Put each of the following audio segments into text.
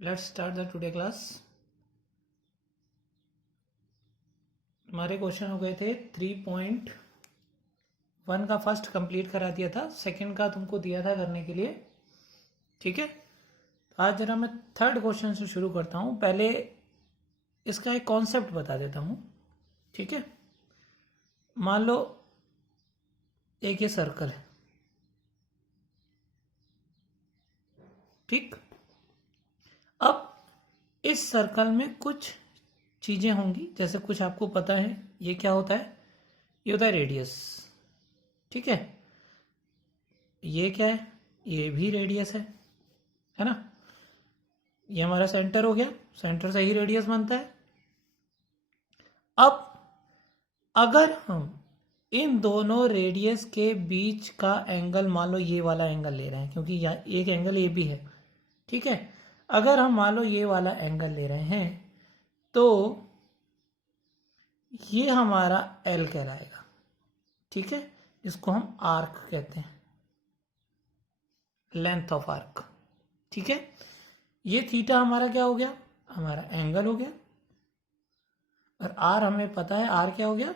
Let's start the today class. हमारे question हो गए थे 3.1 का फर्स्ट कंप्लीट करा दिया था, सेकंड का तुमको दिया था करने के लिए। ठीक है, आज जरा मैं थर्ड क्वेश्चन से शुरू करता हूँ। पहले इसका एक कॉन्सेप्ट बता देता हूँ। ठीक है, मान लो एक ये सर्कल है। ठीक, अब इस सर्कल में कुछ चीजें होंगी, जैसे कुछ आपको पता है। ये क्या होता है? ये होता है रेडियस। ठीक है, ये क्या है? ये भी रेडियस है ना। ये हमारा सेंटर हो गया, सेंटर से ही रेडियस बनता है। अब अगर हम इन दोनों रेडियस के बीच का एंगल, मान लो ये वाला एंगल ले रहे हैं, क्योंकि यहाँ एक एंगल ये भी है। ठीक है, अगर हम मान लो ये वाला एंगल ले रहे हैं तो ये हमारा एल कहलाएगा। ठीक है, इसको हम आर्क कहते हैं, लेंथ ऑफ आर्क। ठीक है, ये थीटा हमारा क्या हो गया? हमारा एंगल हो गया। और आर हमें पता है, आर क्या हो गया?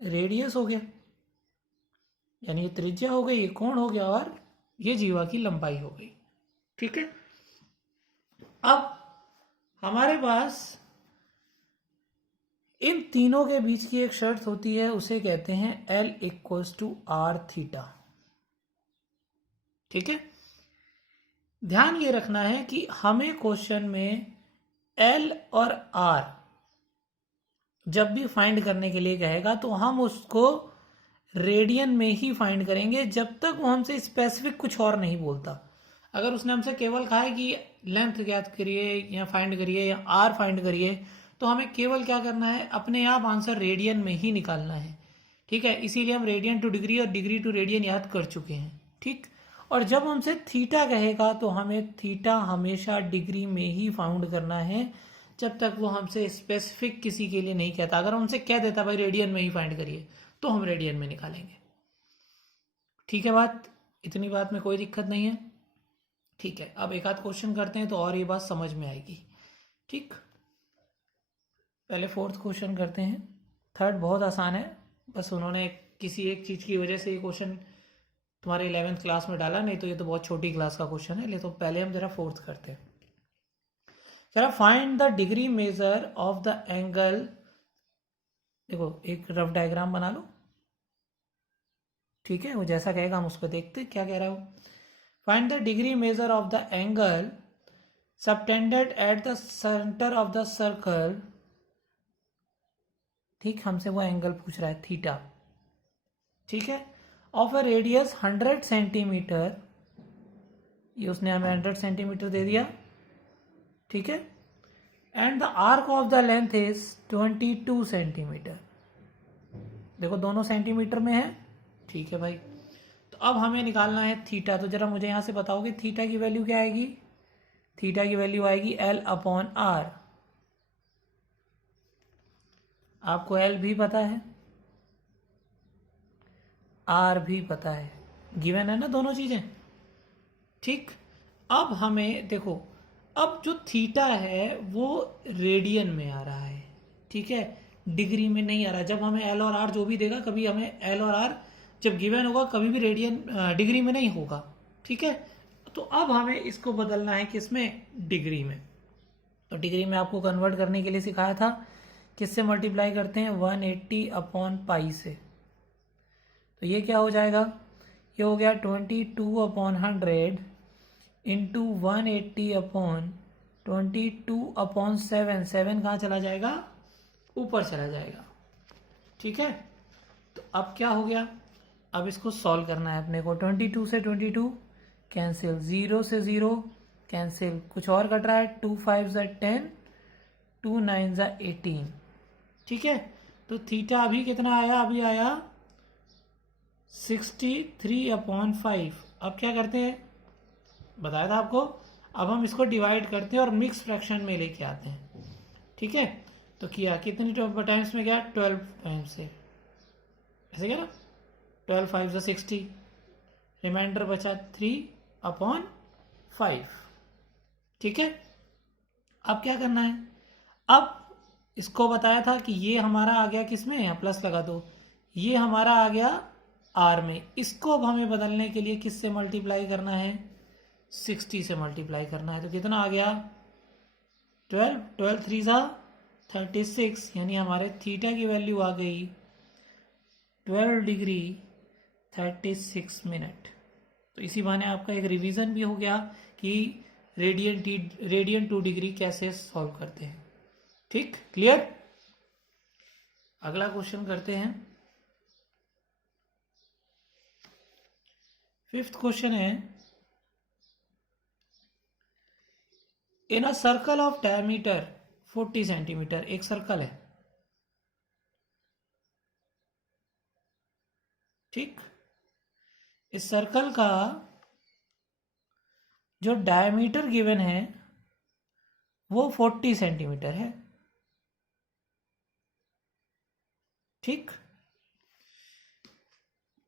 रेडियस हो गया। यानी ये त्रिज्या हो गई, ये कोण हो गया, और ये जीवा की लंबाई हो गई। ठीक है, अब हमारे पास इन तीनों के बीच की एक शर्त होती है, उसे कहते हैं L equals to R theta. ठीक है, ध्यान ये रखना है कि हमें क्वेश्चन में एल और आर जब भी फाइंड करने के लिए कहेगा तो हम उसको रेडियन में ही फाइंड करेंगे, जब तक वो हमसे स्पेसिफिक कुछ और नहीं बोलता। अगर उसने हमसे केवल कहा है कि लेंथ ज्ञात करिए या फाइंड करिए या आर फाइंड करिए, तो हमें केवल क्या करना है? अपने आप आंसर रेडियन में ही निकालना है। ठीक है, इसीलिए हम रेडियन टू डिग्री और डिग्री टू रेडियन याद कर चुके हैं। ठीक, और जब हमसे थीटा कहेगा तो हमें थीटा हमेशा डिग्री में ही फाउंड करना है, जब तक वो हमसे स्पेसिफिक किसी के लिए नहीं कहता। अगर हमसे कह देता भाई रेडियन में ही फाइंड करिए, तो हम रेडियन में निकालेंगे। ठीक है, बात इतनी बात में कोई दिक्कत नहीं है। ठीक है, अब एक आध क्वेश्चन करते हैं तो और ये बात समझ में आएगी। ठीक, पहले फोर्थ क्वेश्चन करते हैं। थर्ड बहुत आसान है, बस उन्होंने किसी एक चीज़ की वजह से ये क्वेश्चन तुम्हारे 11th क्लास में डाला, नहीं तो ये तो बहुत छोटी क्लास का क्वेश्चन है। ले तो पहले हम जरा फोर्थ करते हैं। जरा find the degree measure of the angle. देखो एक रफ डायग्राम बना लो। ठीक है, वो जैसा कहेगा हम उसको देखते क्या कह रहा है वो। Find the degree measure of the angle subtended at the centre of the circle. ठीक, हमसे वो एंगल पूछ रहा है थीटा। ठीक है, ऑफ अ रेडियस 100 सेंटीमीटर। ये उसने हमें 100 सेंटीमीटर दे दिया। ठीक है, and the arc of the length is 22 centimetre. देखो दोनों सेंटीमीटर में है। ठीक है भाई, तो अब हमें निकालना है थीटा। तो जरा मुझे यहां से बताओगे थीटा की वैल्यू क्या आएगी? थीटा की वैल्यू आएगी एल अपॉन आर। आपको एल भी पता है, आर भी पता है, गिवन है ना दोनों चीजें। ठीक, अब हमें देखो, अब जो थीटा है वो रेडियन में आ रहा है। ठीक है, डिग्री में नहीं आ रहा। जब हमें एल और आर जो भी देगा, कभी हमें एल और आर जब गिवन होगा कभी भी रेडियन डिग्री में नहीं होगा। ठीक है, तो अब हमें इसको बदलना है किसमें? डिग्री में। तो डिग्री में आपको कन्वर्ट करने के लिए सिखाया था, किससे मल्टीप्लाई करते हैं? 180 अपॉन पाई से। तो ये क्या हो जाएगा? ये हो गया 22 अपॉन 100 इंटू 180 अपॉन 22 अपॉन 7। 7 कहाँ चला जाएगा? ऊपर चला जाएगा। ठीक है, तो अब क्या हो गया? अब इसको सॉल्व करना है अपने को। 22 से 22 कैंसिल, 0 से 0 कैंसिल, कुछ और कट रहा है। 2 5 ज़ा 10, 2 9 ज़ा 18। ठीक है, तो थीटा अभी कितना आया? अभी आया 63 अपॉन 5। अब क्या करते हैं? बताया था आपको। अब हम इसको डिवाइड करते हैं और मिक्स फ्रैक्शन में लेके आते हैं। ठीक है, तो किया कितनी टाइम्स में? गया 12 टाइम्स से। ऐसे क्या ना, 12 5 ज़ा 60, रिमाइंडर बचा 3 अपॉन 5। ठीक है, अब क्या करना है, अब इसको बताया था कि ये हमारा आ गया किस में, यहाँ प्लस लगा दो, ये हमारा आ गया आर में, इसको अब हमें बदलने के लिए किससे मल्टीप्लाई करना है, 60 से मल्टीप्लाई करना है। तो कितना आ गया 12, 12 3 सा 36, यानी हमारे थीटा की वैल्यू आ गई 12 डिग्री 36 मिनट। तो इसी बहाने आपका एक रिवीजन भी हो गया कि रेडियन 2 डिग्री कैसे सॉल्व करते हैं। ठीक, क्लियर। अगला क्वेश्चन करते हैं। फिफ्थ क्वेश्चन है, in a circle of diameter 40 centimetre, एक सर्कल है, ठीक, इस सर्कल का जो डायमीटर गिवन है वो 40 सेंटीमीटर है, ठीक।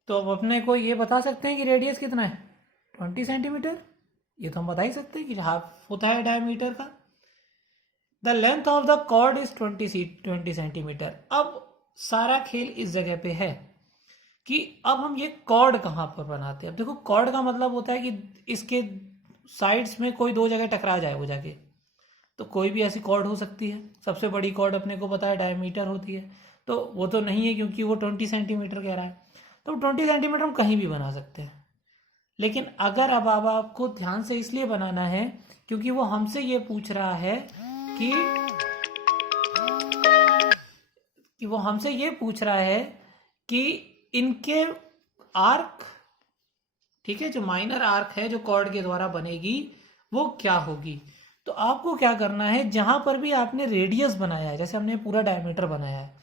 तो अब अपने को ये बता सकते हैं कि रेडियस कितना है, 20 सेंटीमीटर, ये तो हम बता ही सकते हैं कि हाफ होता है डायमीटर का। The length of the cord is 20 centimetre. अब सारा खेल इस जगह पे है कि अब हम ये कॉर्ड कहाँ पर बनाते हैं। अब देखो, कॉर्ड का मतलब होता है कि इसके साइड्स में कोई दो जगह टकरा जाए वो जाके, तो कोई भी ऐसी कॉर्ड हो सकती है। सबसे बड़ी कॉर्ड अपने को पता है डायमीटर होती है, तो वो तो नहीं है क्योंकि वो 20 सेंटीमीटर कह रहा है, तो 20 सेंटीमीटर हम कहीं भी बना सकते हैं। लेकिन अगर अब आपको ध्यान से इसलिए बनाना है क्योंकि वो हमसे ये पूछ रहा है कि वो हमसे ये पूछ रहा है कि इनके आर्क, ठीक है, जो माइनर आर्क है जो कॉर्ड के द्वारा बनेगी वो क्या होगी। तो आपको क्या करना है, जहां पर भी आपने रेडियस बनाया है, जैसे हमने पूरा डायमीटर बनाया है,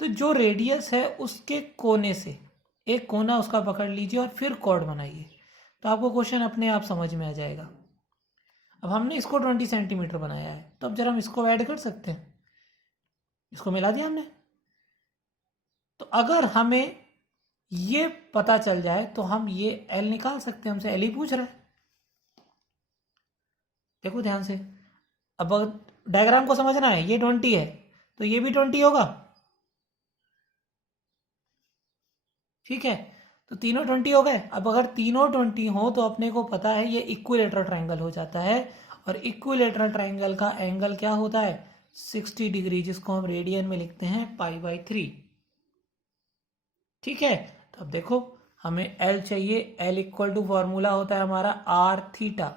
तो जो रेडियस है उसके कोने से एक कोना उसका पकड़ लीजिए और फिर कॉर्ड बनाइए, तो आपको क्वेश्चन अपने आप समझ में आ जाएगा। अब हमने इसको 20 सेंटीमीटर बनाया है, तो अब जरा हम इसको ऐड कर सकते हैं, इसको मिला दिया हमने। तो अगर हमें ये पता चल जाए तो हम ये एल निकाल सकते हैं, हमसे एल ही पूछ रहा है। देखो ध्यान से, अब अगर डायग्राम को समझना है, ये 20 है तो ये भी 20 होगा, ठीक है, तो तीनों 20 हो गए। अब अगर तीनों 20 हो तो अपने को पता है ये इक्विलेटरल ट्रायंगल हो जाता है, और इक्विलेटरल ट्रायंगल का एंगल क्या होता है, 60 डिग्री, जिसको हम रेडियन में लिखते हैं π/3, ठीक है। तो अब देखो, हमें एल चाहिए, एल इक्वल टू फॉर्मूला होता है हमारा आर थीटा।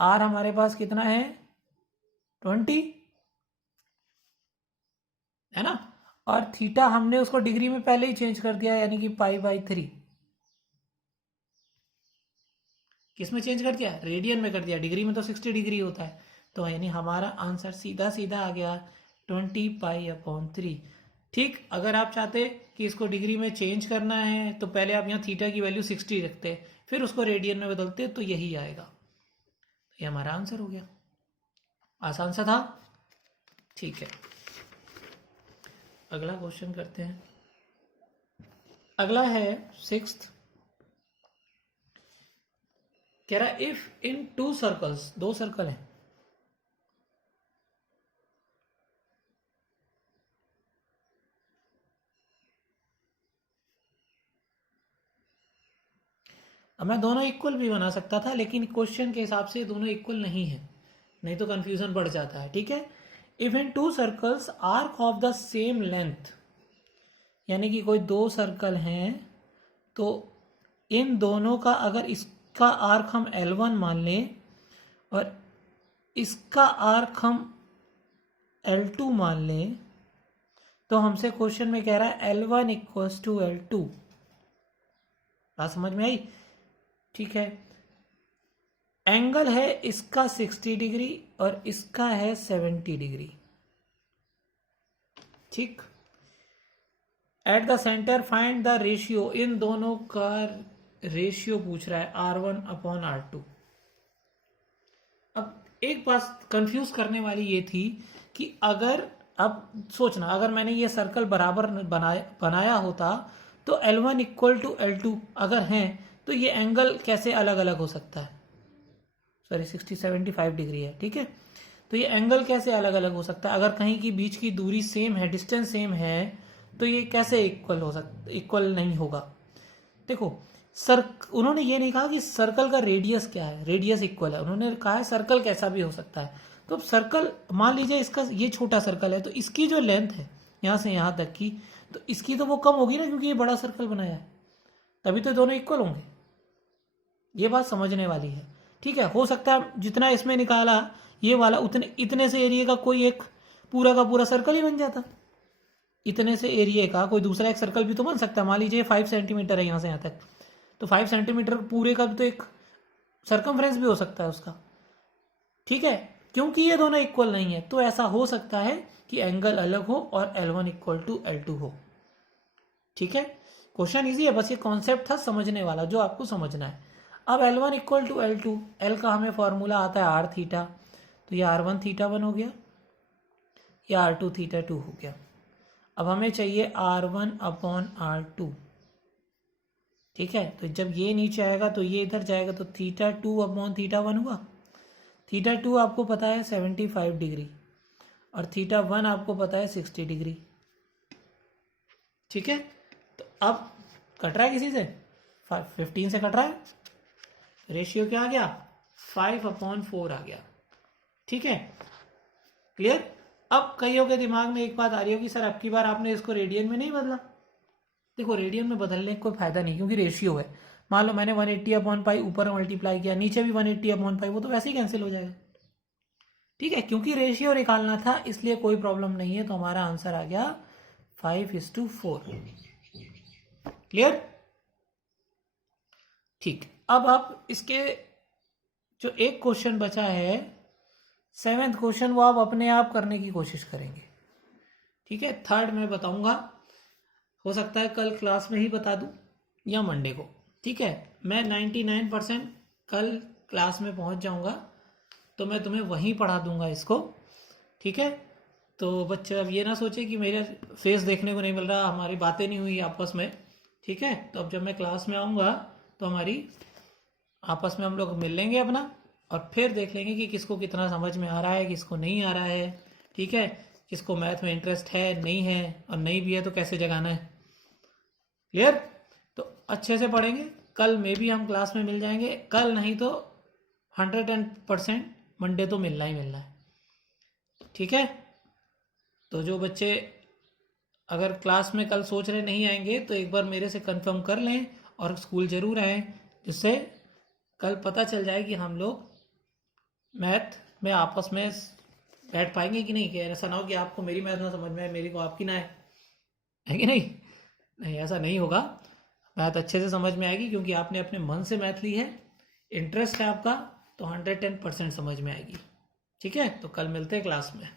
आर हमारे पास कितना है, 20 है ना, और थीटा हमने उसको डिग्री में पहले ही चेंज कर दिया, यानी कि π/3। किस में चेंज कर दिया, रेडियन में कर दिया, डिग्री में तो 60 डिग्री होता है। तो यानी हमारा आंसर सीधा सीधा आ गया 20π/3। ठीक, अगर आप चाहते कि इसको डिग्री में चेंज करना है तो पहले आप यहाँ थीटा की वैल्यू 60 रखते, फिर उसको रेडियन में बदलते, तो यही आएगा। ये हमारा आंसर हो गया, आसान सा था, ठीक है। अगला क्वेश्चन करते हैं। अगला है 6th, कह रहा इफ इन 2 सर्कल्स, 2 सर्कल हैं, अब मैं दोनों इक्वल भी बना सकता था, लेकिन क्वेश्चन के हिसाब से दोनों इक्वल नहीं है, नहीं तो कंफ्यूजन बढ़ जाता है, ठीक है। If in 2 circles arc of the same length, यानी कि कोई 2 सर्कल हैं, तो इन दोनों का अगर इसका आर्क हम L1 मान लें और इसका आर्क हम L2 मान लें, तो हमसे क्वेश्चन में कह रहा है L1 इक्वल्स टू L2। बात समझ में आई, ठीक है। एंगल है इसका 60 डिग्री और इसका है 70 डिग्री, ठीक। At the centre find the ratio, इन दोनों का रेशियो पूछ रहा है R1/R2। अब एक बात कंफ्यूज करने वाली ये थी कि अगर, अब सोचना, अगर मैंने ये सर्कल बराबर बनाया होता तो L1 इक्वल टू L2 अगर हैं तो ये एंगल कैसे अलग अलग हो सकता है, सॉरी 60-75 डिग्री है, ठीक है। तो ये एंगल कैसे अलग अलग हो सकता है? अगर कहीं की बीच की दूरी सेम है, डिस्टेंस सेम है, तो ये कैसे इक्वल नहीं होगा? देखो उन्होंने ये नहीं कहा कि सर्कल का रेडियस क्या है, रेडियस इक्वल है, उन्होंने कहा है सर्कल कैसा भी हो सकता है। तो अब सर्कल मान लीजिए इसका ये छोटा सर्कल है, तो इसकी जो लेंथ है यहाँ से यहाँ तक की, तो इसकी तो वो कम होगी ना, क्योंकि ये बड़ा सर्कल बनाया है, तभी तो दोनों इक्वल होंगे। ये बात समझने वाली है, ठीक है। हो सकता है जितना इसमें निकाला ये वाला, इतने से एरिया का कोई एक पूरा का पूरा सर्कल ही बन जाता। इतने से एरिया का कोई दूसरा एक सर्कल भी तो बन सकता है। मान लीजिए 5 सेंटीमीटर है यहाँ से यहाँ तक, तो 5 सेंटीमीटर पूरे का तो एक सर्कमफ्रेंस भी हो सकता है उसका, ठीक है। क्योंकि ये दोनों इक्वल नहीं है, तो ऐसा हो सकता है कि एंगल अलग हो और L1 इक्वल टू L2 हो, ठीक है। क्वेश्चन इजी है, बस ये कॉन्सेप्ट था समझने वाला जो आपको समझना है। अब L1 equal to L2, L का हमें फॉर्मूला आता है R थीटा, तो ये R1 थीटा 1 हो गया, ये R2 थीटा 2 हो गया। अब हमें चाहिए R1 अपॉन R2, ठीक है। तो जब ये नीचे आएगा तो ये इधर जाएगा, तो थीटा 2 अपॉन थीटा 1 हुआ। थीटा 2 आपको पता है 75 डिग्री और थीटा 1 आपको पता है 60 डिग्री, ठीक है। तो अब कट रहा है किसी से, 15 से कट रहा है, रेशियो क्या आ गया, 5/4 आ गया, ठीक है। क्लियर? अब कईयों के दिमाग में एक बात आ रही होगी, सर अब की बार आपने इसको रेडियन में नहीं बदला। देखो रेडियन में बदलने का कोई फायदा नहीं, क्योंकि रेशियो है। मान लो मैंने 180/पाई ऊपर मल्टीप्लाई किया, नीचे भी 180/पाई, वो तो वैसे ही कैंसिल हो जाएगा, ठीक है। क्योंकि रेशियो निकालना था इसलिए कोई प्रॉब्लम नहीं है, तो हमारा आंसर आ गया 5:4। क्लियर? ठीक। अब आप इसके जो एक क्वेश्चन बचा है 7th क्वेश्चन, वो आप अपने आप करने की कोशिश करेंगे, ठीक है। 3rd मैं बताऊंगा, हो सकता है कल क्लास में ही बता दूं या मंडे को, ठीक है। मैं 99% कल क्लास में पहुंच जाऊंगा, तो मैं तुम्हें वहीं पढ़ा दूंगा इसको, ठीक है। तो बच्चे अब ये ना सोचे कि मेरा फेस देखने को नहीं मिल रहा, हमारी बातें नहीं हुई आपस में, ठीक है। तो अब जब मैं क्लास में आऊँगा तो हमारी आपस में हम लोग मिल लेंगे अपना, और फिर देख लेंगे कि किसको कितना समझ में आ रहा है, किसको नहीं आ रहा है, ठीक है। किसको मैथ में इंटरेस्ट है, नहीं है, और नहीं भी है तो कैसे जगाना है। क्लियर? तो अच्छे से पढ़ेंगे, कल में भी हम क्लास में मिल जाएंगे, कल नहीं तो 110% मंडे तो मिलना ही मिलना है, ठीक है। तो जो बच्चे अगर क्लास में कल सोच रहे नहीं आएंगे, तो एक बार मेरे से कंफर्म कर लें और स्कूल जरूर आएँ, जिससे कल पता चल जाए कि हम लोग मैथ में आपस में बैठ पाएंगे कि नहीं। कि ऐसा ना हो कि आपको मेरी मैथ ना समझ में आए, मेरी को आपकी ना है कि नहीं? नहीं, ऐसा नहीं होगा। मैथ अच्छे से समझ में आएगी, क्योंकि आपने अपने मन से मैथ ली है, इंटरेस्ट है आपका, तो 110% समझ में आएगी, ठीक है। तो कल मिलते हैं क्लास में।